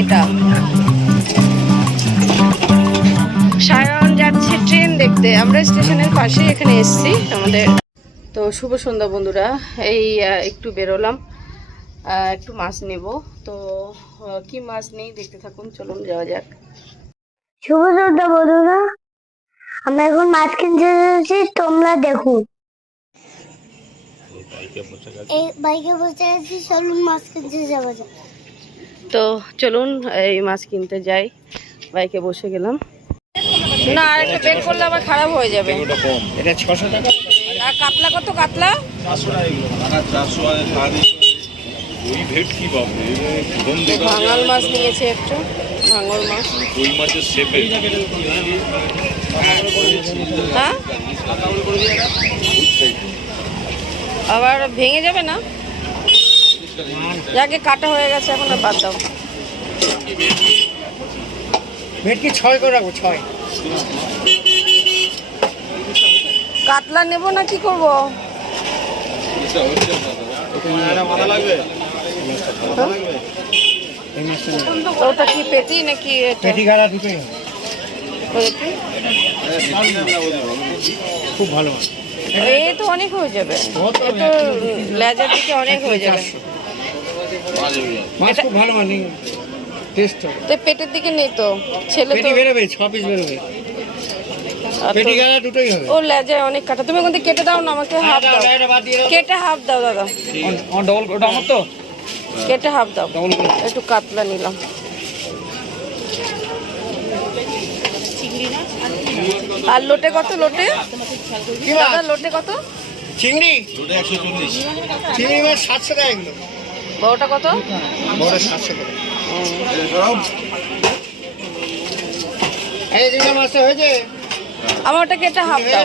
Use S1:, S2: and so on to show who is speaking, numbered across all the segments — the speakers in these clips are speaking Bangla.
S1: এটা। সায়ন যাচ্ছে ট্রেন দেখতে। আমরা স্টেশনের পাশে এখানে এসেছি আমাদের। তো শুভ সন্ধ্যা বন্ধুরা। এই একটু বেরোলাম। একটু মাছ নেব। তো কি মাছ নেই দেখতে থাকুন। চলুন যাওয়া যাক।
S2: শুভ সন্ধ্যা বন্ধুরা। আমরা এখন মাছ কিনতে যাচ্ছি তোমরা দেখো। এই বাইকে বসে আছি। চলুন মাছ কিনতে যাওয়া যাক।
S1: তো চলুন এই মাছ কিনতে যাই। বাইকে বসে গেলাম। না আর একটা বের করলে আবার খারাপ হয়ে যাবে।
S3: এটা ছশো টাকা।
S1: আর কাতলা কত কাতলা? ভাঙাল মাছ নিয়েছে একটু ভাঙল মাছ।
S4: ওই মাছের শেপে।
S1: হ্যাঁ? আবার ভেঙে যাবে না? যাকে কাটা হয়ে গেছে এখন আর বাদ দাও।
S3: ভেটকি ছয় করে রাখব ছয়।
S1: কাতলা নেব না কি করব? তো ওটা কি পেটি নাকি
S3: পেটি গাড়া দুটোই খুব ভালো
S1: এই তো অনেক হয়ে যাবে। এ তো লেজার দিকে অনেক হয়ে যাবে।
S3: মাছ খুব ভালো মাছ টেস্ট
S1: তো পেটের দিকে নেই তো ছেলে তো
S3: পেটি বেরোবে ছ পিস বেরোবে। পেটি গাড়া দুটোই হবে।
S1: ও লেজায় অনেক কাটা। তুমি ওখান থেকে কেটে দাও না আমাকে হাফ দাও
S3: বাদ দিয়ে
S1: কেটে হাফ দাও দাদা।
S3: ডবল ওটা আমার তো?
S1: কেটে হাফ দাও। একটু কাতলা নিলাম। আর লোটে কত লোটে? দাদা লোটে কত?
S3: চিংড়ি? চিংড়ি মাছ সাতশো টাকা
S1: বড়টা কত? আমার ওটা কেটে হাফ দাও?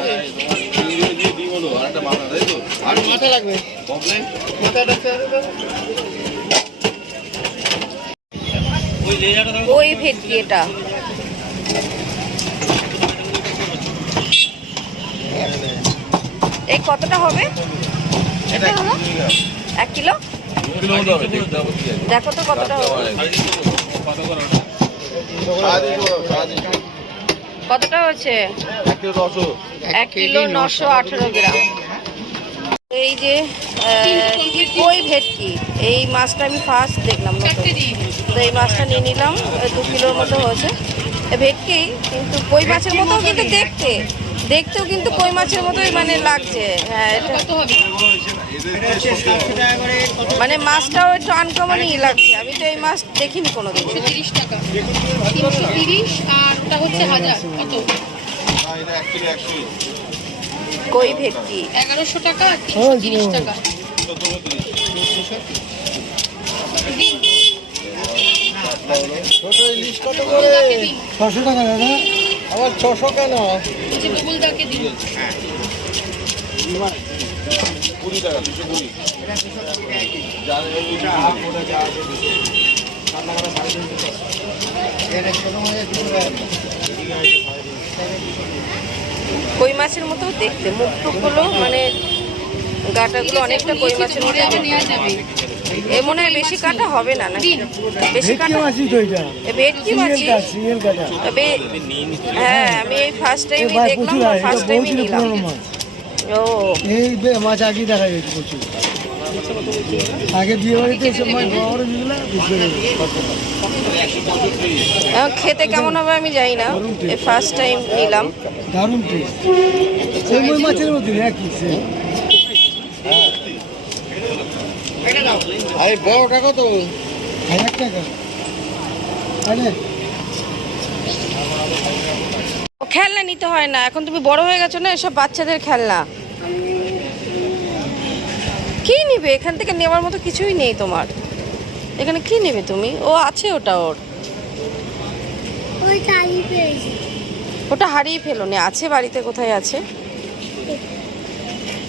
S4: মাথা
S3: লাগবে?
S1: ওই ভেটকি এটা। এই কতটা হবে? এটা হলো? এক কিলো? দেখো তো কতটা কতটা হচ্ছে
S4: এক কিলো
S1: নশো আঠেরো গ্রাম। এই যে কই ভেটকি? এই মাছটা আমি ফার্স্ট দেখলাম তো এই মাছটা নিয়ে নিলাম দু কিলোর মতো হয়েছে। ভেটকি কিন্তু কই মাছের মতো কিন্তু দেখতে। দেখতেও কিন্তু কই মাছের মতোই মানে লাগছে। হ্যাঁ এটা মানে মাছটাও একটু আনকমনই লাগছে। আমি তো এই মাছ দেখিনি কোনোদিন।
S5: তিরিশ টাকা। তিরিশ আর ওটা হচ্ছে হাজার। কত?
S1: কই ভেটকি?
S5: এগারোশো টাকা তিরিশ টাকা।
S3: ছোট ইলিশ কত করে
S5: দিন
S3: ছশো টাকা দাদা। আবার ছশো কেন?
S5: বকুলদাকে দিন
S4: কুড়ি টাকা দুশো কুড়ি।
S1: কই মাছের মতো দেখতে? মুখ টুকগুলো মানে গাটাগুলো অনেকটা কই মাছের মতো এ মনে হয় বেশি কাটা হবে না নাকি? বেশি কাটা
S3: মাছই তো এটা।
S1: ভেটকি তবে হ্যাঁ আমি এই ফার্স্ট টাইমই দেখলাম ফার্স্ট টাইমই নিলাম।
S3: এই বে- মাছ আগে দেখা যেত প্রচুর। আগে বিয়ে বাড়িতে এসব মাছ বড় বড় যেগুলো
S1: এখন খেতে কেমন হবে আমি জানি না। এই ফার্স্ট টাইম নিলাম।
S3: দারুণ টেস্ট সেই ওই মাছের মধ্যে একই same।
S4: আরে বড়টা কত
S3: হাজার টাকা। আরে।
S1: খেলনা নিতে হয় না। এখন তুমি বড় হয়ে গেছো না এসব বাচ্চাদের খেলনা। নিবে? এখান থেকে নেওয়ার মতো কিছুই নেই তোমার। এখানে কি নেবে তুমি? ও আছে ওটা ওর। ওটা হারিয়ে ফেলো নি। আছে বাড়িতে কোথায় আছে?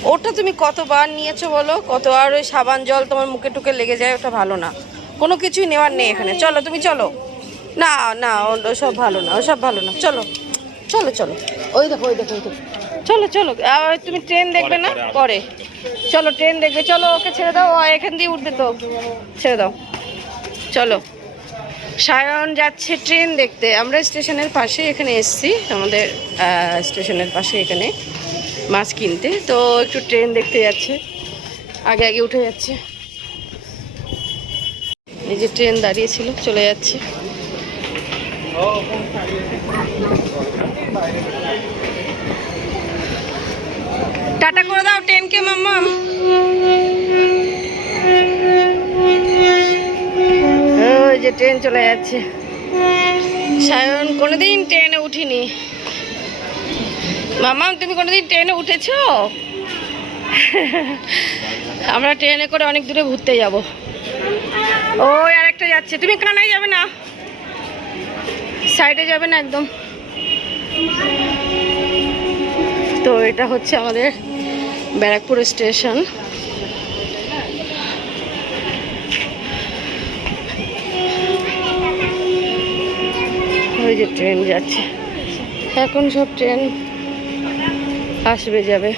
S1: ওটা তুমি কতবার নিয়েছো বলো? কতবার ওই সাবান জল তোমার মুখে টুকে লেগে যায় ওটা ভালো না। কোনো কিছুই নেওয়ার নেই এখানে। চলো তুমি চলো। না না ও- ওসব ভালো না ওসব ভালো না। চলো চলো চলো। ওই দেখো ওই দেখো ওই দেখো। চলো চলো। তুমি ট্রেন দেখবে না? পরে চলো ট্রেন দেখবে। চলো ওকে ছেড়ে দাও। এখান দিয়ে উঠবে তো। ছেড়ে দাও। চলো। সায়ন যাচ্ছে ট্রেন দেখতে। আমরা স্টেশনের পাশে এখানে এসছি। আমাদের স্টেশনের পাশে এখানে মাছ কিনতে। তো একটু ট্রেন দেখতে যাচ্ছে। আগে আগে উঠে যাচ্ছে। এই যে ট্রেন দাঁড়িয়েছিল চলে যাচ্ছে। টাটা করে দাও ট্রেনকে মাম্মা। ওই যে ট্রেন চলে যাচ্ছে। সায়ন কোনোদিন ট্রেনে উঠিনি। মামা তুমি কোনোদিন ট্রেনে উঠেছো? আমরা ট্রেনে করে অনেক দূরে ঘুরতে যাব। ওই আরেকটা যাচ্ছে। তুমি কানায় যাবে না? সাইডে যাবে না একদম। তো এটা হচ্ছে আমাদের ব্যারাকপুর স্টেশন। ওই যে ট্রেন যাচ্ছে। এখন সব ট্রেন আসবে, যাবে।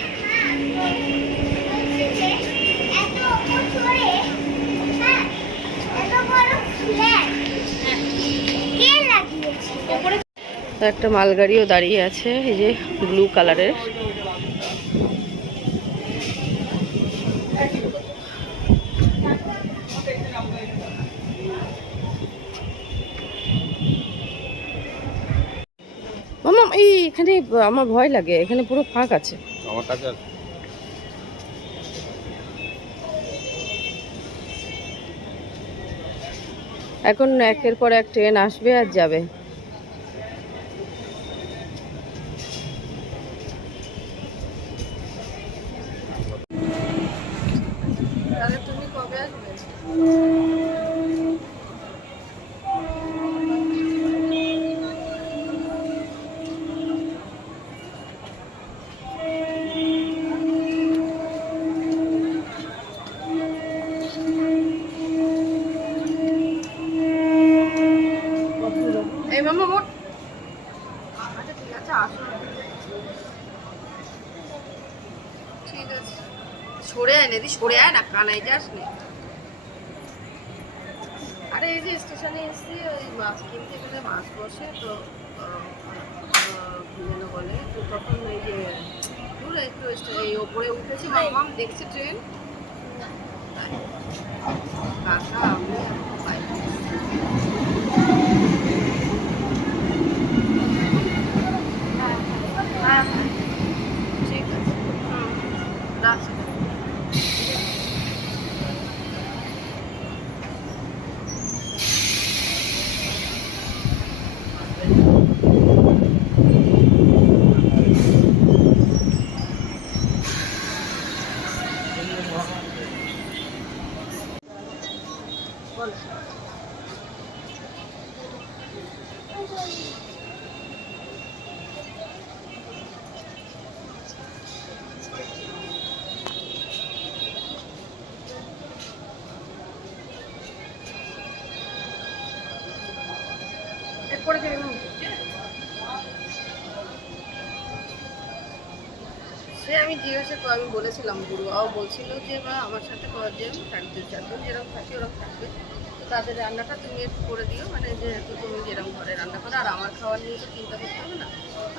S1: একটা মালগাড়িও দাঁড়িয়ে আছে, এই যে ব্লু কালারের মামা এই এখানে আমার ভয় লাগে এখানে পুরো ফাঁক আছে
S4: আমার কাছে আছে।
S1: এখন একের পর এক ট্রেন আসবে আর যাবে নদী সরে আয় না, কানাই যাস নে। আরে এই যে স্টেশনে এসছি, ওই মাছ কিনতে গেলে মাছ বসে, তো যেন বলে, তো তখন এই যে দূরে একটু এই ওপরে উঠেছি মামাম দেখছি ট্রেন। কাকা, আমি ঠিক আছে। হুম, রাখছি। সে আমি জিজ্ঞাসা করে, আমি বলেছিলাম গুরু গুরুবাও বলছিল যে বা আমার সাথে কজন থাকবে চারজন যেরকম থাকে ওরকম থাকবে। তো তাদের রান্নাটা তুমি একটু করে দিও মানে যেহেতু তুমি যেরকম ঘরে রান্না করো, আর আমার খাওয়ার নিয়ে তো চিন্তা করতে হবে না।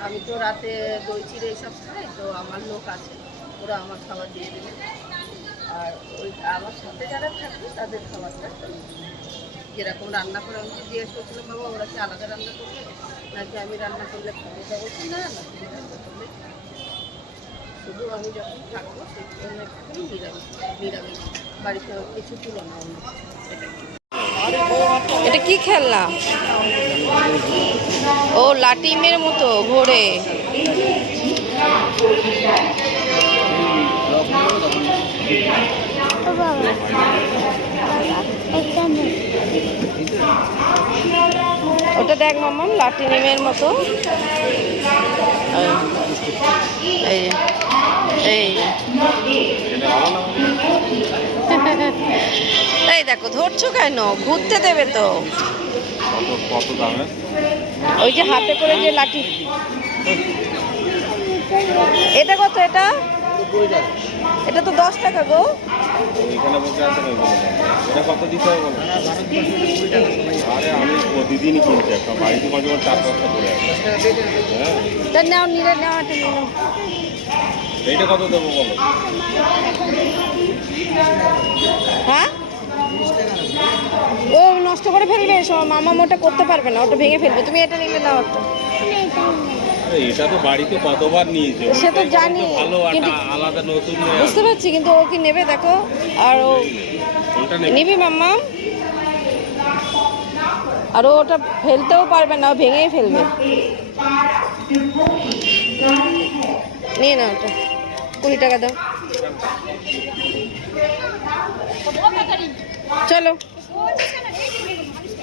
S1: আমি তো রাতে দই চিড়ে এইসব খাই, তো আমার লোক আছে, ওরা আমার খাবার দিয়ে দেবে। আর ওই, আমার সাথে যারা থাকবে, তাদের খাবারটা যেরকম রান্না করে আমি জিজ্ঞেস করছিলাম বাবা ওরা কি আলাদা রান্না করবে? নাকি আমি রান্না করলে খাবে? বলছি না না রান্না করলে শুধু আমি যখন থাকব সেই জন্য একটু নিরামিষ নিরামিষ বাড়িতে কিছু তুলো না অন্য এটা কি খেলনা? ও লাটিমের মতো ঘোরে
S2: বাবা।
S1: ওটা দেখ মামাম নেমের মতো। এই। এই দেখো, ধরছো কেন? ঘুরতে দেবে তো। ওই যে হাতে করে যে লাঠি। এটা কত এটা? এটা তো দশ টাকা গো।
S4: এটা কত দিতে হবে বলো? আরে আমি প্রতিদিনই কিনতে একটা বাড়িতে মাঝে মাঝে চার পাঁচটা পড়ে আছে
S1: তা নাও নিলে নাও একটা নিয়ে
S4: এইটা কত দেবো বলো?
S1: হ্যাঁ? ও নষ্ট করে ফেলবে সব মামা ওটা করতে পারবে না ওটা ভেঙে ফেলবে। তুমি এটা নিলে নাও একটা।
S4: এটা তো বাড়িতে কতবার নিয়েছে?
S1: সে তো জানি,
S4: ভালো
S1: কিন্তু-
S4: আলাদা নতুন
S1: বুঝতে পারছি কিন্তু ও কি নেবে দেখো আর ও
S4: নেবে
S1: মাম্মা? আর ওটা ফেলতেও পারবে না ও ভেঙেই ফেলবে। নিয়ে না ওটা কুড়ি টাকা দাও। চলো।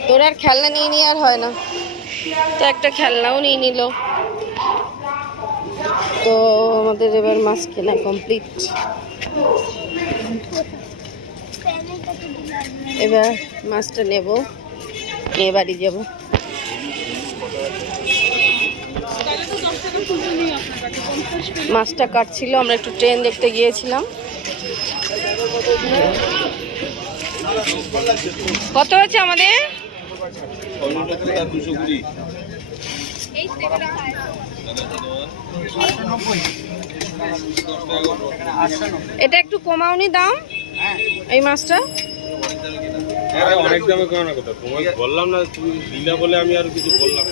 S1: তোর আর খেলনা নিয়ে নিয়ে আর হয় না। তো একটা খেলনাও নিয়ে নিল। তো আমাদের এবার মাছ কেনা কমপ্লিট। এবার মাছটা নেব, নিয়ে বাড়ি যাব। মাছটা কাটছিল, আমরা একটু ট্রেন দেখতে গিয়েছিলাম। কত হয়েছে আমাদের?
S4: দুশো কুড়ি।
S1: এটা একটু কমাওনি দাম এই মাছটা?
S4: অনেক দামে কেন কথা। তোমাকে বললাম না তুমি দিলা বলে আমি আর কিছু বললাম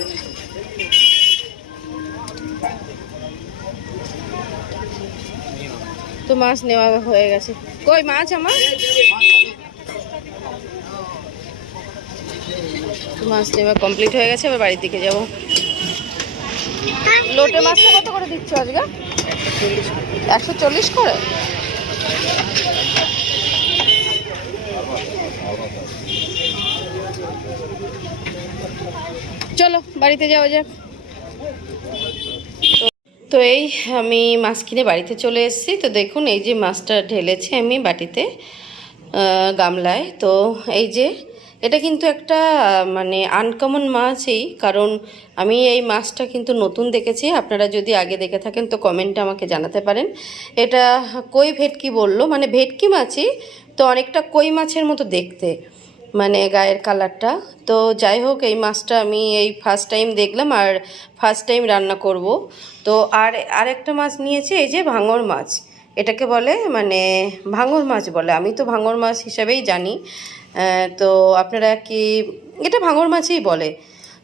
S1: তো মাছ নেওয়া হয়ে গেছে। কই মাছ আমার? তো মাছ নেওয়া কমপ্লিট হয়ে গেছে এবার বাড়ির দিকে যাব। লোটে মাছটা কত করে দিচ্ছ আজকে? একশো চল্লিশ করে? চলো, বাড়িতে যাওয়া যাক। তো এই আমি মাছ কিনে বাড়িতে চলে এসেছি। তো দেখুন, এই যে মাছটা ঢেলেছি আমি বাটিতে। গামলায়। তো এই যে, এটা কিন্তু একটা মানে আনকমন মাছই কারণ আমি এই মাছটা কিন্তু নতুন দেখেছি। আপনারা যদি আগে দেখে থাকেন তো কমেন্টে আমাকে জানাতে পারেন। এটা কই ভেটকি বলল? মানে ভেটকি মাছই তো অনেকটা কই মাছের মতো দেখতে মানে গায়ের কালারটা তো যাই হোক, এই মাছটা আমি এই ফার্স্ট টাইম দেখলাম আর ফার্স্ট টাইম রান্না করব। তো আর, আরেকটা মাছ নিয়েছি, এই যে ভাঙর মাছ। এটাকে বলে মানে ভাঙর মাছ বলে। আমি তো ভাঙর মাছ হিসাবেই জানি। তো আপনারা কি, এটা ভাঙর মাছই বলে।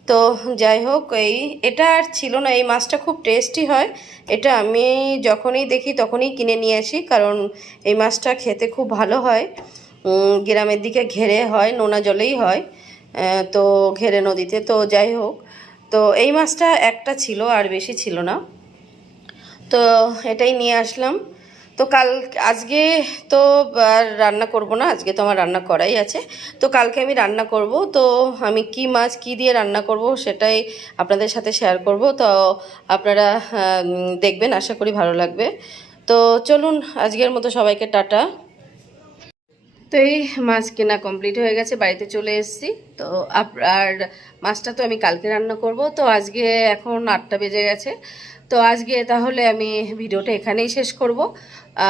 S1: তো যাই হোক, এই, এটা আর ছিল না। এই মাছটা খুব টেস্টি হয়। এটা আমি যখনই দেখি তখনই কিনে নিয়ে আসি, কারণ এই মাছটা খেতে খুব ভালো হয়। গ্রামের দিকে ঘেরে হয়, নোনা জলেই হয়। তো ঘেরে নদীতে, তো যাই হোক। তো এই মাছটা একটা ছিল, আর বেশি ছিল না। তো এটাই নিয়ে আসলাম। তো কাল, আজকে তো আর রান্না করব না, আজকে তো আমার রান্না করাই আছে। তো কালকে আমি রান্না করব, তো আমি কি মাছ কি দিয়ে রান্না করব সেটাই আপনাদের সাথে শেয়ার করব। তো আপনারা দেখবেন, আশা করি ভালো লাগবে। তো চলুন, আজকের মতো সবাইকে টাটা। তো এই মাছ কেনা কমপ্লিট হয়ে গেছে, বাড়িতে চলে এসেছি। তো আর মাছটা তো আমি কালকে রান্না করব, তো আজকে এখন আটটা বেজে গেছে। তো আজকে তাহলে আমি ভিডিওটা এখানেই শেষ করব।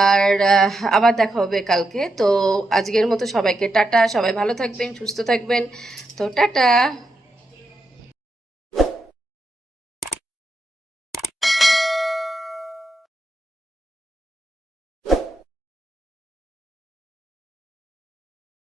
S1: আর আবার দেখা হবে কালকে। তো আজকের মতো সবাইকে টাটা, সবাই ভালো থাকবেন, সুস্থ থাকবেন। তো টাটা।